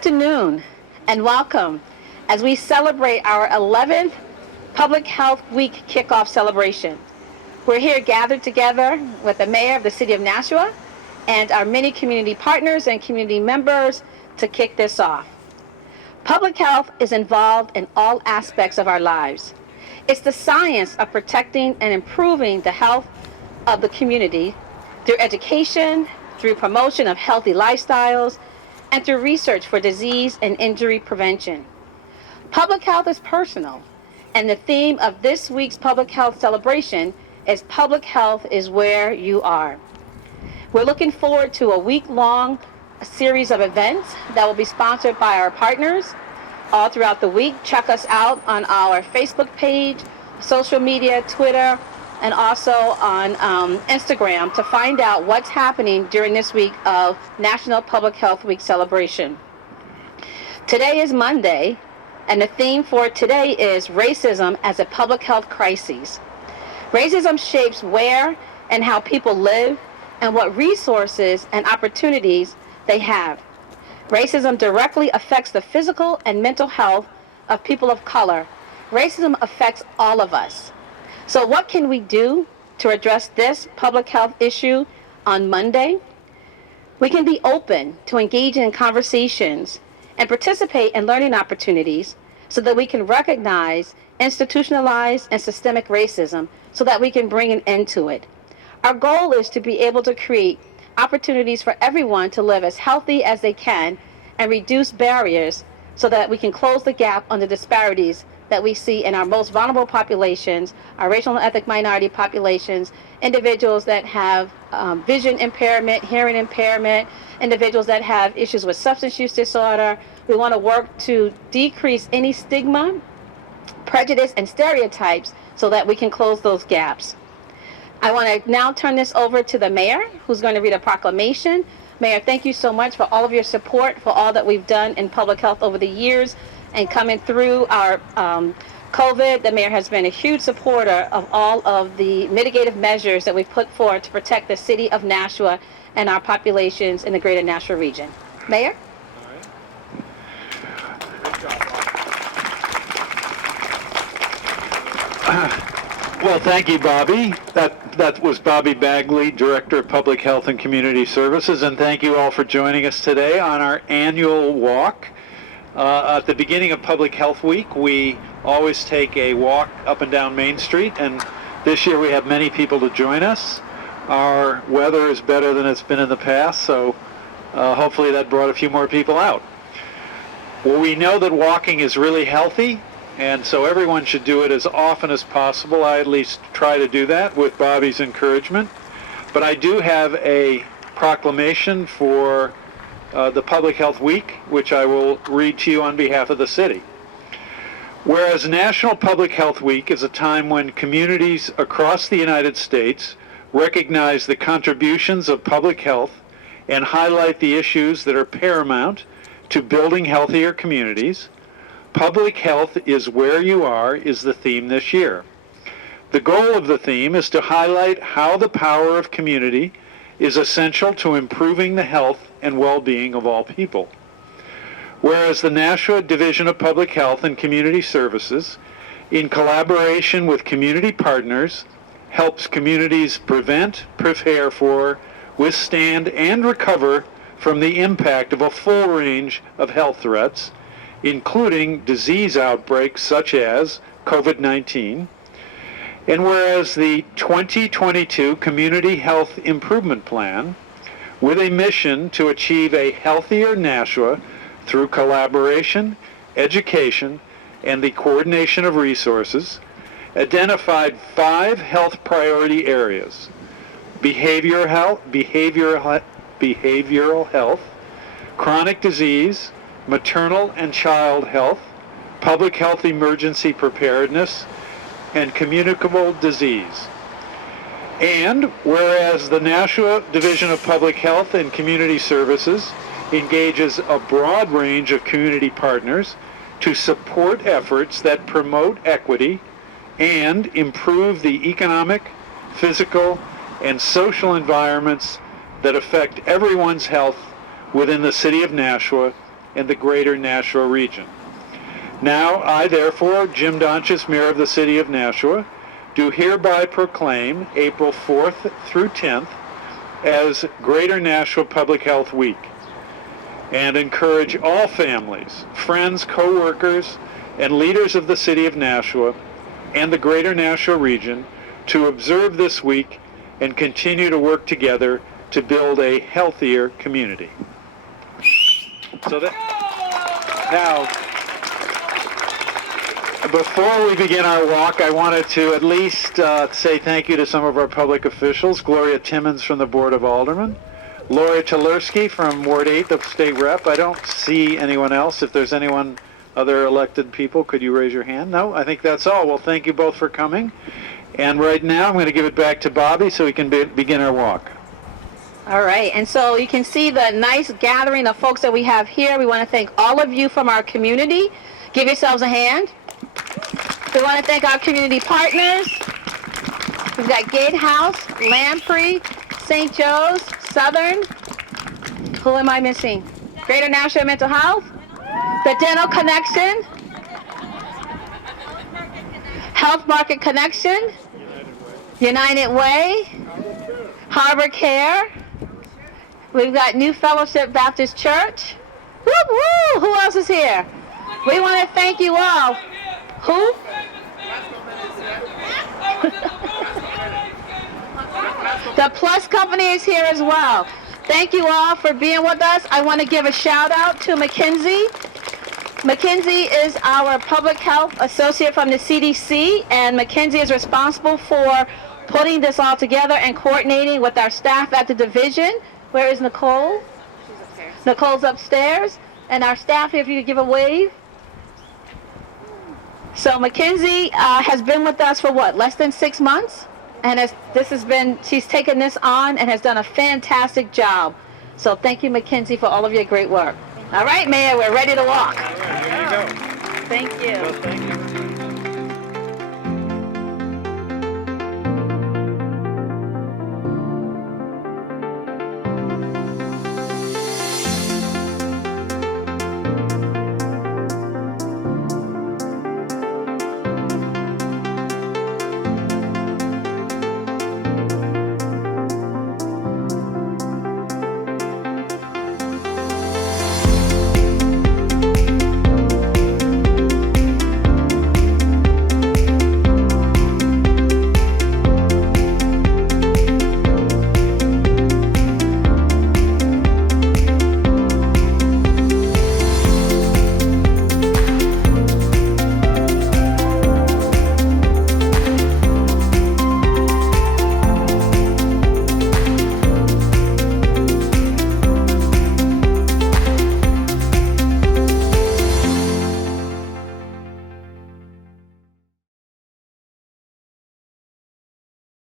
afternoon and welcome as we celebrate our 11th Public Health Week kickoff celebration. We're here gathered together with the mayor of the city of Nashua and our many community partners and community members to kick this off. Public health is involved in all aspects of our lives. It's the science of protecting and improving the health of the community through education, through promotion of healthy lifestyles, and through research for disease and injury prevention. Public health is personal, and the theme of this week's public health celebration is Public Health is Where You Are. We're looking forward to a week-long series of events that will be sponsored by our partners all throughout the week. Check us out on our Facebook page, social media, Twitter, and also on Instagram to find out what's happening during this week of National Public Health Week celebration. Today is Monday, and the theme for today is racism as a public health crisis. Racism shapes where and how people live and what resources and opportunities they have. Racism directly affects the physical and mental health of people of color. Racism affects all of us. So what can we do to address this public health issue on Monday? We can be open to engage in conversations and participate in learning opportunities so that we can recognize institutionalized and systemic racism so that we can bring an end to it. Our goal is to be able to create opportunities for everyone to live as healthy as they can and reduce barriers so that we can close the gap on the disparities that we see in our most vulnerable populations, our racial and ethnic minority populations, individuals that have vision impairment, hearing impairment, individuals that have issues with substance use disorder. We want to work to decrease any stigma, prejudice, and stereotypes so that we can close those gaps. I want to now turn this over to the mayor, who's going to read a proclamation. Mayor, thank you so much for all of your support, for all that we've done in public health over the years and coming through our COVID. The mayor has been a huge supporter of all of the mitigative measures that we've put forward to protect the city of Nashua and our populations in the greater Nashua region. Mayor? Well, thank you, Bobby. That was Bobby Bagley, Director of Public Health and Community Services, and thank you all for joining us today on our annual walk. At the beginning of Public Health Week, we always take a walk up and down Main Street, and this year we have many people to join us. Our weather is better than it's been in the past, so hopefully that brought a few more people out. Well, we know that walking is really healthy, and so everyone should do it as often as possible. I at least try to do that with Bobby's encouragement. But I do have a proclamation for the Public Health Week, which I will read to you on behalf of the city. Whereas National Public Health Week is a time when communities across the United States recognize the contributions of public health and highlight the issues that are paramount to building healthier communities, Public Health is Where You Are is the theme this year. The goal of the theme is to highlight how the power of community is essential to improving the health and well-being of all people. Whereas the Nashua Division of Public Health and Community Services, in collaboration with community partners, helps communities prevent, prepare for, withstand, and recover from the impact of a full range of health threats, including disease outbreaks such as COVID-19, and whereas the 2022 Community Health Improvement Plan, with a mission to achieve a healthier Nashua through collaboration, education, and the coordination of resources, identified 5 health priority areas: behavioral health, chronic disease, maternal and child health, public health emergency preparedness, and communicable disease. And whereas the Nashua Division of Public Health and Community Services engages a broad range of community partners to support efforts that promote equity and improve the economic, physical, and social environments that affect everyone's health within the city of Nashua in the greater Nashua region. Now, I therefore, Jim Donchis, Mayor of the City of Nashua, do hereby proclaim April 4th through 10th as Greater Nashua Public Health Week, and encourage all families, friends, co-workers, and leaders of the City of Nashua and the Greater Nashua region to observe this week and continue to work together to build a healthier community. So that now, before we begin our walk, I wanted to at least say thank you to some of our public officials. Gloria Timmons from the Board of Aldermen, Lori Talerski from Ward 8, the State Rep. I don't see anyone else. If there's anyone, other elected people, could you raise your hand? No, I think that's all. Well, thank you both for coming. And right now, I'm going to give it back to Bobby so we can begin our walk. All right, and so you can see the nice gathering of folks that we have here. We want to thank all of you from our community. Give yourselves a hand. We want to thank our community partners. We've got Gatehouse, Lamprey, St. Joe's, Southern. Who am I missing? Greater Nashua Mental Health, the Dental Connection, Health Market Connection, United Way, Harbor Care. We've got New Fellowship Baptist Church. Woo woo! Who else is here? We want to thank you all. Who? The Plus Company is here as well. Thank you all for being with us. I want to give a shout out to Mackenzie. Mackenzie is our public health associate from the CDC, and Mackenzie is responsible for putting this all together and coordinating with our staff at the division. Where is Nicole? She's upstairs. Nicole's upstairs. And our staff here, if you could give a wave. So Mackenzie has been with us for what, less than 6 months? And she's taken this on and has done a fantastic job. So thank you, Mackenzie, for all of your great work. All right, Mayor, we're ready to walk. All right, here you go. Thank you. Well, thank you.